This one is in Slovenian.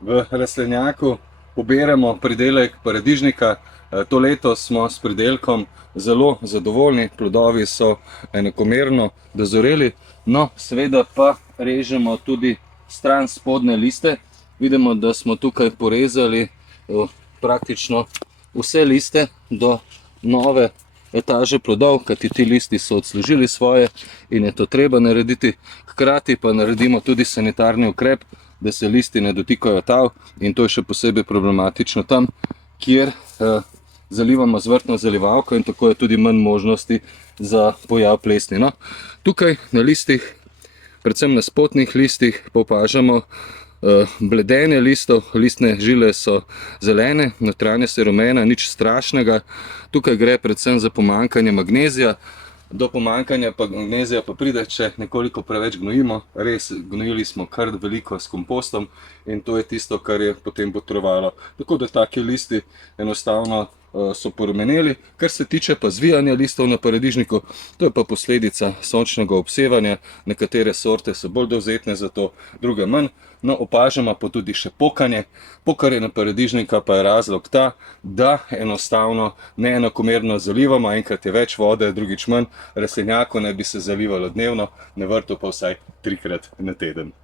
V rastlinjaku poberemo pridelek paradižnika. To leto smo s pridelkom zelo zadovoljni, plodovi so enakomerno dozoreli, no seveda pa režemo tudi stran spodnje liste. Vidimo, da smo tukaj porezali praktično vse liste do nove etaže plodov, kajti ti listi so odslužili svoje in je to treba narediti. Hkrati pa naredimo tudi sanitarni ukrep, da se listi ne dotikajo tal, in to je še posebej problematično tam, kjer zalivamo z vrtno zalivalko, in tako je tudi manj možnosti za pojav plesni. No, tukaj na listih, predvsem na spodnjih listih, opažamo bledenje listov, listne žile so zelene, notranjost je rumena, nič strašnega. Tukaj gre predvsem za pomanjkanje magnezija. Do pomanjkanja magnezija pa pride, če nekoliko preveč gnojimo. Res, gnojili smo kar veliko s kompostom in to je tisto, kar je potem botrovalo. Tako da taki listi enostavno so porumeneli. Kar se tiče pa zvijanja listov na paradižniku, to je pa posledica sončnega obsevanja. Nekatere sorte so bolj dovzetne za to, druge manj. No, opažamo pa tudi še pokanje. Pokanje na paradižnika pa je razlog ta, da enostavno neenakomerno zalivamo, enkrat je več vode, drugič manj. Rastlinjaku naj bi se zalivalo dnevno, na vrtu pa vsaj 3-krat na teden.